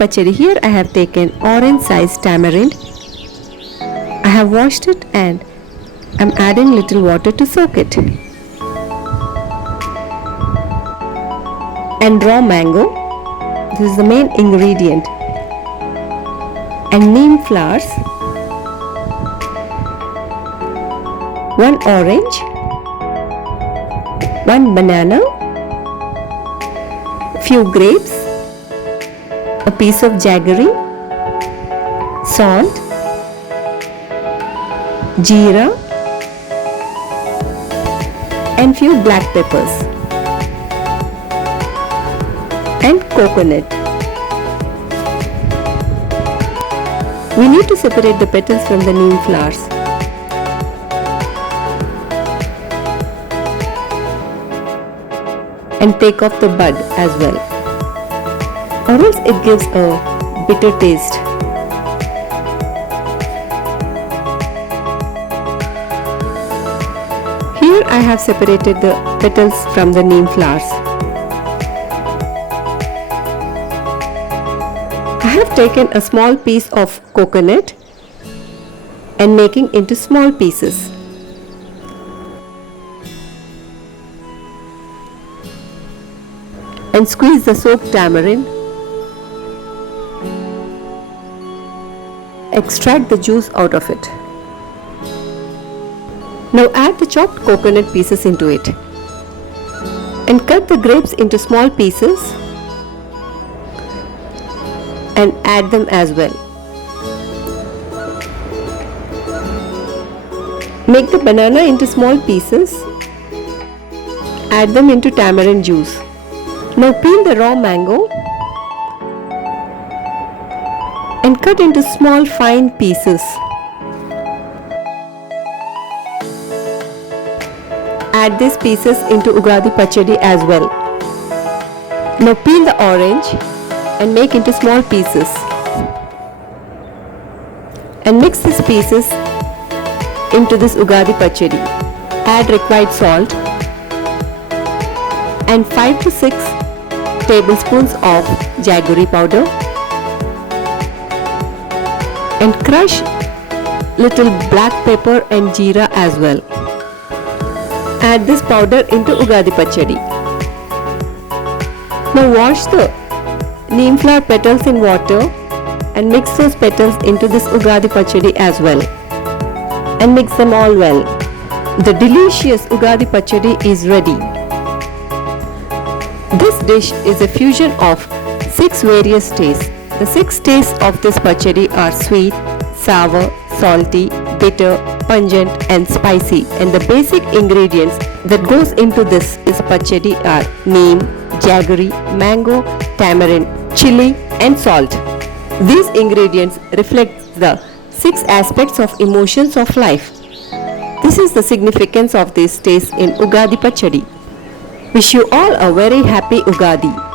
Pachadi, here I have taken orange sized tamarind. I have washed it and I am adding little water to soak it. And raw mango, this is the main ingredient. And neem flowers, 1 orange, 1 banana, few grapes, a piece of jaggery, salt, jeera and few black peppers and coconut. We need to separate the petals from the neem flowers. And take off the bud as well, or else it gives a bitter taste. Here I have separated the petals from the neem flowers. I have taken a small piece of coconut and making into small pieces. And squeeze the soaked tamarind. Extract the juice out of it. Now add the chopped coconut pieces into it. And cut the grapes into small pieces and add them as well. Make the banana into small pieces. Add them into tamarind juice. Now peel the raw mango and cut into small fine pieces. Add these pieces into Ugadi Pachadi as well. Now peel the orange and make into small pieces. And mix these pieces into this Ugadi Pachadi. Add required salt and 5 to 6 tablespoons of jaggery powder and crush little black pepper and jeera as well. Add this powder into Ugadi Pachadi. Now wash the neem flower petals in water and mix those petals into this Ugadi Pachadi as well. And mix them all well. The delicious Ugadi Pachadi is ready. This dish is a fusion of 6 various tastes. The 6 tastes of this pachadi are sweet, sour, salty, bitter, pungent and spicy, and the basic ingredients that goes into this pachadi are neem, jaggery, mango, tamarind, chili and salt. These ingredients reflect the 6 aspects of emotions of life. This is the significance of this taste in Ugadi Pachadi. Wish you all a very happy Ugadi.